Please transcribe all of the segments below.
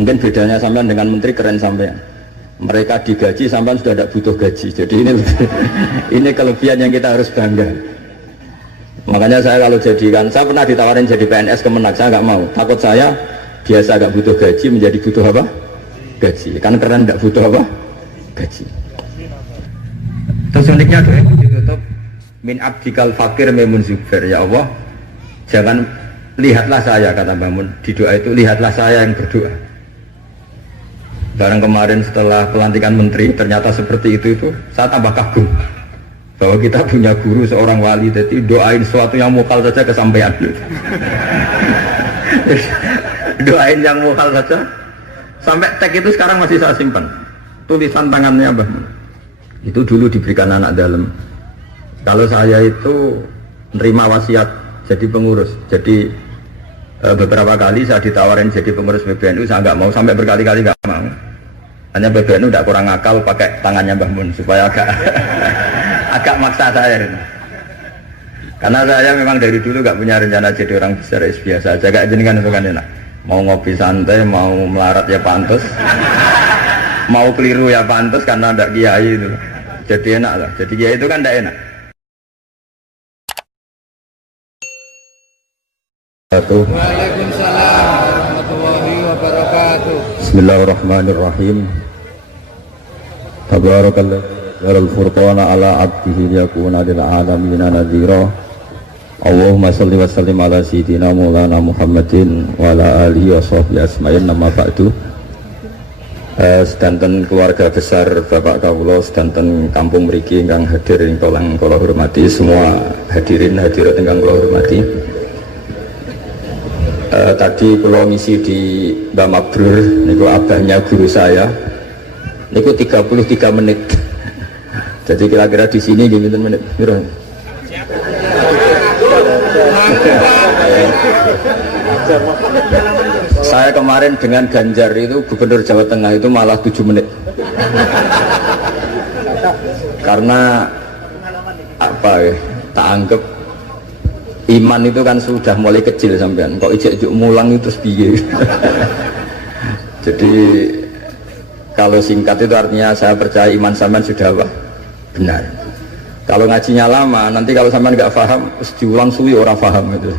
Mungkin bedanya sampean dengan menteri keren sampean. Mereka digaji, sampean sudah tidak butuh gaji. Jadi ini ini kelebihan yang kita harus bangga. Makanya saya kalau jadikan, saya pernah ditawarin jadi PNS Kemenak, saya nggak mau. Takut saya biasa nggak butuh gaji menjadi butuh apa? Gaji. Kan keren nggak butuh apa? Gaji. Terus uniknya doa itu ditutup min abdikal fakir memun zubair. Ya Allah, jangan lihatlah saya, kata Bangun di doa itu, lihatlah saya yang berdoa. Barang kemarin setelah pelantikan menteri ternyata seperti itu saya tambah kagum bahwa kita punya guru seorang wali, jadi doain sesuatu yang mukal saja kesampaian. Doain yang mukal saja sampai teks itu sekarang masih saya simpan, tulisan tangannya Mbah Mun. Itu dulu diberikan anak dalam. Kalau saya itu nerima wasiat jadi pengurus, jadi beberapa kali saya ditawarin jadi pengurus PBNU, saya nggak mau, sampai berkali-kali nggak mau. Hanya PBNU tidak kurang akal pakai tangannya Mbah Mun supaya agak maksa saya. Karena saya memang dari dulu nggak punya rencana jadi orang besar, biasa aja kayak jenengan itu kan enak. Mau ngopi santai, mau melarat ya pantas, mau keliru ya pantas karena ada kiai itu. Jadi enak lah. Jadi kiai itu kan tidak enak. Waalaikumsalam warahmatullahi wabarakatuh. Bismillahirrahmanirrahim. Tabarakallah yaral furqana ala abdihi yakuna lil alamin nadhira. Allahumma shalli wa sallim ala sayyidina maulana Muhammadin wa ala alihi wa sahbihi asma'in. Nama ba'du. Sedanten keluarga besar Bapak kawula, sedanten kampung mriki ingkang hadir ingkang kula hormati, semua hadirin hadirat ingkang kula hormati. Tadi kula ngisi di Mbah Mabrur niku abahnya guru saya. Niku 33 menit. Jadi kira-kira di sini gimana menit? Saya kemarin dengan Ganjar itu gubernur Jawa Tengah itu malah 7 menit. Karena apa ya? Tak anggap iman itu kan sudah mulai kecil sampean. Kok ijek-ijek mulang itu piye? Jadi kalau singkat itu artinya saya percaya iman sampean sudah apa? Benar. Kalau ngajinya lama, nanti kalau sampean nggak paham, diulang suwi orang paham itu.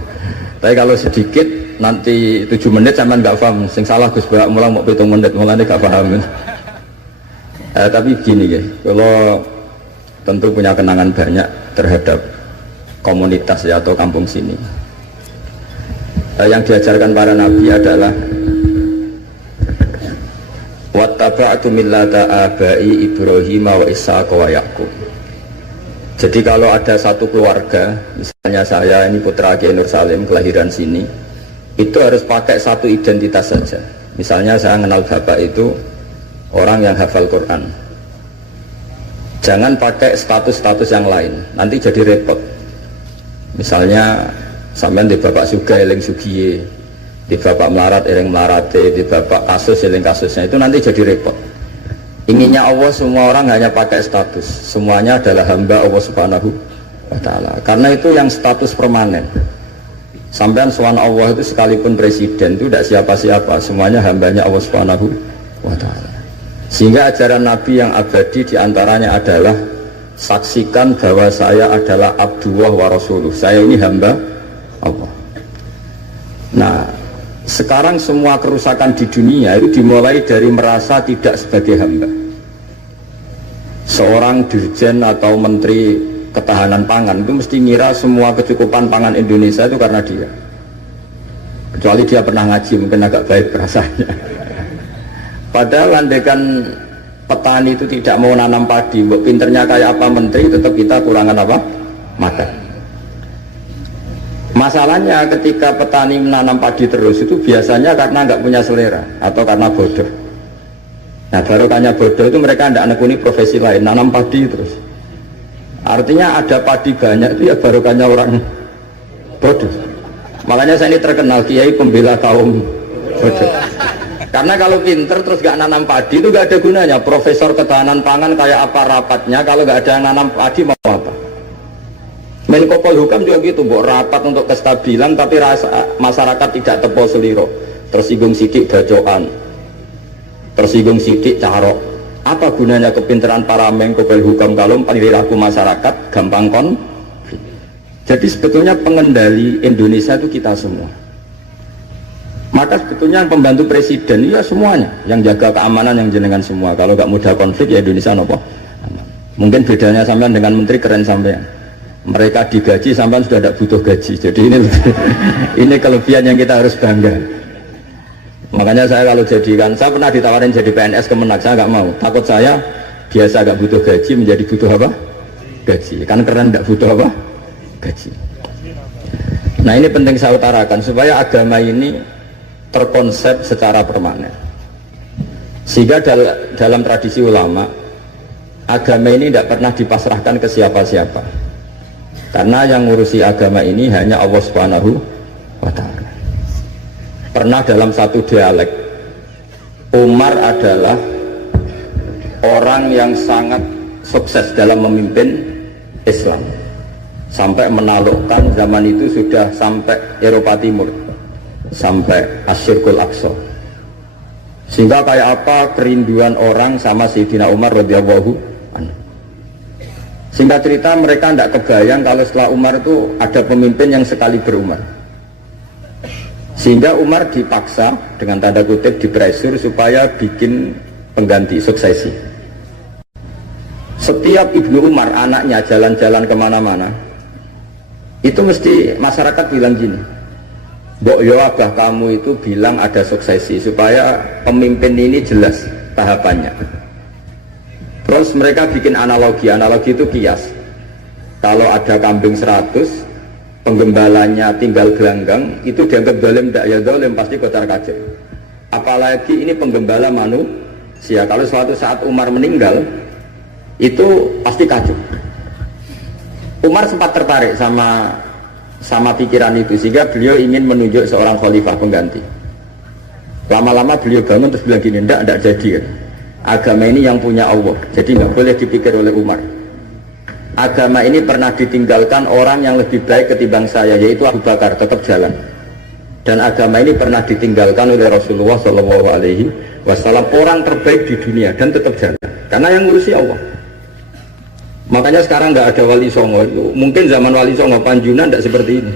Tapi kalau sedikit, nanti 7 menit sampean nggak paham. Sing salah Gus Bak mulang mau 7 menit, mulanya nggak paham. Tapi begini ya, kalau tentu punya kenangan banyak terhadap komunitas ya atau kampung sini. Yang diajarkan para nabi adalah wattaba'tu millata abai Ibrahim wa Ishaq wa Yaqub. Jadi kalau ada satu keluarga, misalnya saya ini putra Kiai Nur Salim kelahiran sini, itu harus pakai satu identitas saja. Misalnya saya kenal bapak itu orang yang hafal Quran. Jangan pakai status-status yang lain, nanti jadi repot. Misalnya sampean di bapak Suga eling Sugiye, di bapak melarat eling melarate, di bapak kasus eling kasusnya, itu nanti jadi repot. Inginnya Allah semua orang hanya pakai status, semuanya adalah hamba Allah Subhanahu wa Ta'ala. Karena itu yang status permanen. Sampean sowan Allah itu sekalipun presiden itu tidak siapa-siapa, semuanya hambanya Allah Subhanahu wa Ta'ala. Sehingga ajaran Nabi yang abadi diantaranya adalah saksikan bahwa saya adalah Abdullah wa Rasuluh, saya ini hamba Allah. Nah, sekarang semua kerusakan di dunia itu dimulai dari merasa tidak sebagai hamba. Seorang dirjen atau menteri ketahanan pangan itu mesti ngira semua kecukupan pangan Indonesia itu karena dia, kecuali dia pernah ngaji, mungkin agak baik rasanya. Padahal andaikan petani itu tidak mau nanam padi, pinternya kayak apa menteri, tetap kita kurangan apa? Makan. Masalahnya ketika petani menanam padi terus itu biasanya karena nggak punya selera atau karena bodoh. Nah, barokahnya bodoh itu mereka tidak nekuni profesi lain, nanam padi terus. Artinya ada padi banyak itu ya barokahnya orang bodoh. Makanya saya ini terkenal kiai pembela kaum bodoh. Karena kalau pinter terus gak nanam padi itu gak ada gunanya. Profesor ketahanan pangan kayak apa rapatnya, kalau gak ada yang nanam padi mau apa? Menko Polhukam juga gitu, buat rapat untuk kestabilan tapi rasa masyarakat tidak tepo seliro, tersinggung sidik bacokan, tersinggung sidik carok. Apa gunanya kepintaran para Menko Polhukam kalau perilaku masyarakat gampang konflik? Jadi sebetulnya pengendali Indonesia itu kita semua. Maka sebetulnya yang pembantu presiden ya semuanya, yang jaga keamanan yang jenengan semua. Kalau nggak mudah konflik ya Indonesia nopo. Mungkin bedanya sampean dengan menteri keren sampean. Mereka digaji sampean sudah tidak butuh gaji. Jadi ini kelebihan yang kita harus bangga. Makanya saya kalau jadikan, saya pernah ditawarin jadi PNS Kemenak, saya nggak mau. Takut saya biasa nggak butuh gaji menjadi butuh apa? Gaji. Kan keren nggak butuh apa? Gaji. Nah ini penting saya utarakan supaya agama ini terkonsep secara permanen, sehingga dalam tradisi ulama agama ini tidak pernah dipasrahkan ke siapa-siapa, karena yang ngurusi agama ini hanya Allah Subhanahu wa Ta'ala. Pernah dalam satu dialek, Umar adalah orang yang sangat sukses dalam memimpin Islam sampai menaklukkan zaman itu sudah sampai Eropa Timur, sampai Asyirkul Aqsa, sehingga kayak apa kerinduan orang sama Sayyidina Umar radhiyallahu anhu. Singkat cerita mereka tidak kebayang kalau setelah Umar itu ada pemimpin yang sekali berumar, sehingga Umar dipaksa dengan tanda kutip dipresur supaya bikin pengganti suksesi. Setiap Ibnu Umar anaknya jalan-jalan kemana-mana itu mesti masyarakat bilang gini, Mbok yo abah kamu itu bilang ada suksesi supaya pemimpin ini jelas tahapannya. Terus mereka bikin analogi itu kias. Kalau ada kambing 100, penggembalanya tinggal gelanggang, itu dianggap dolim, tidak ya dolim, pasti kocar kacir. Apalagi ini penggembala manusia, kalau suatu saat Umar meninggal, itu pasti kacau. Umar sempat tertarik sama pikiran itu, sehingga beliau ingin menunjuk seorang khalifah pengganti. Lama-lama beliau bangun terus bilang gini, tidak jadi kan? Agama ini yang punya Allah, jadi nggak boleh dipikir oleh Umar. Agama ini pernah ditinggalkan orang yang lebih baik ketimbang saya, yaitu Abu Bakar, tetap jalan. Dan agama ini pernah ditinggalkan oleh Rasulullah SAW, orang terbaik di dunia, dan tetap jalan, karena yang ngurusi Allah. Makanya sekarang nggak ada wali songo itu. Mungkin zaman wali songo Panjunan tidak seperti ini.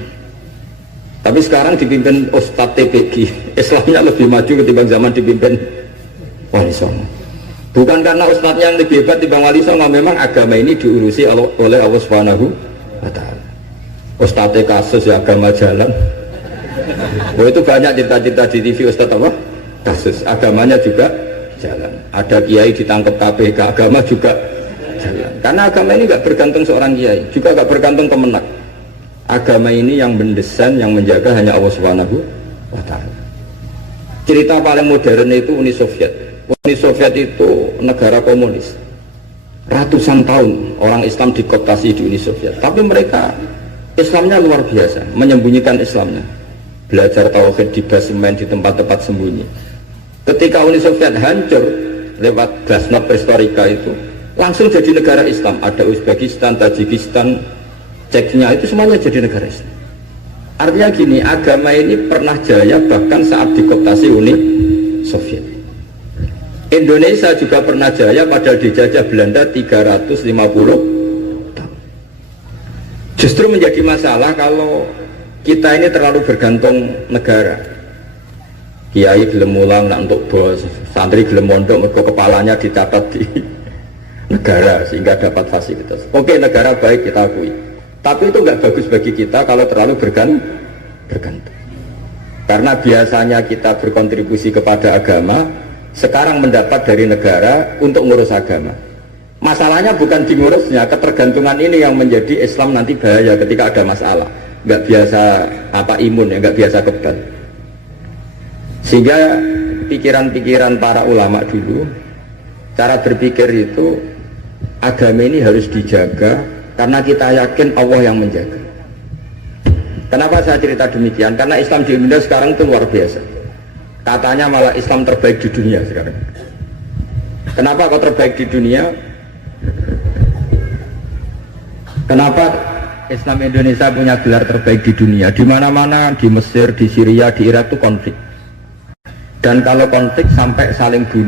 Tapi sekarang dipimpin Ustadz TPG, Islamnya lebih maju ketimbang zaman dipimpin wali songo. Bukan karena ustadznya yang lebih hebat dibanding wali songo, memang agama ini diurusi oleh Allah Subhanahu wa Ta'ala. Ustadznya kasus ya agama jalan. Oh itu banyak cerita-cerita di TV ustadz apa? Kasus, agamanya juga jalan. Ada kiai ditangkap KPK, agama juga jalan. Karena agama ini nggak bergantung seorang kiai, juga nggak bergantung kemenak. Agama ini yang mendesain, yang menjaga hanya Allah Subhanahu wa Ta'ala. Cerita paling modern itu Uni Soviet. Uni Soviet itu negara komunis. Ratusan tahun orang Islam dikooptasi di Uni Soviet. Tapi mereka Islamnya luar biasa, menyembunyikan Islamnya. Belajar tauhid di basemen, di tempat-tempat sembunyi. Ketika Uni Soviet hancur lewat glasnost perestroika itu, langsung jadi negara Islam. Ada Uzbekistan, Tajikistan, Ceknya, itu semuanya jadi negara Islam. Artinya gini, agama ini pernah jaya bahkan saat dikooptasi Uni Soviet. Indonesia juga pernah jaya pada dijajah Belanda 350 tahun. Justru menjadi masalah kalau kita ini terlalu bergantung negara. Kiai gelem mulang nak untuk bos, santri gelem mondok mergo kepalanya dicatat di negara sehingga dapat fasilitas. Oke, negara baik kita akui. Tapi itu nggak bagus bagi kita kalau terlalu bergantung. Karena biasanya kita berkontribusi kepada agama, sekarang mendapat dari negara untuk ngurus agama. Masalahnya bukan di ngurusnya, ketergantungan ini yang menjadi Islam nanti bahaya ketika ada masalah. Nggak biasa imun ya, nggak biasa kebal. Sehingga pikiran-pikiran para ulama dulu, cara berpikir itu, agama ini harus dijaga karena kita yakin Allah yang menjaga. Kenapa saya cerita demikian? Karena Islam di Indonesia sekarang itu luar biasa. Katanya malah Islam terbaik di dunia sekarang. Kenapa kok terbaik di dunia? Kenapa Islam Indonesia punya gelar terbaik di dunia? Di mana-mana, di Mesir, di Syria, di Irak itu konflik. Dan kalau konflik sampai saling bunuh.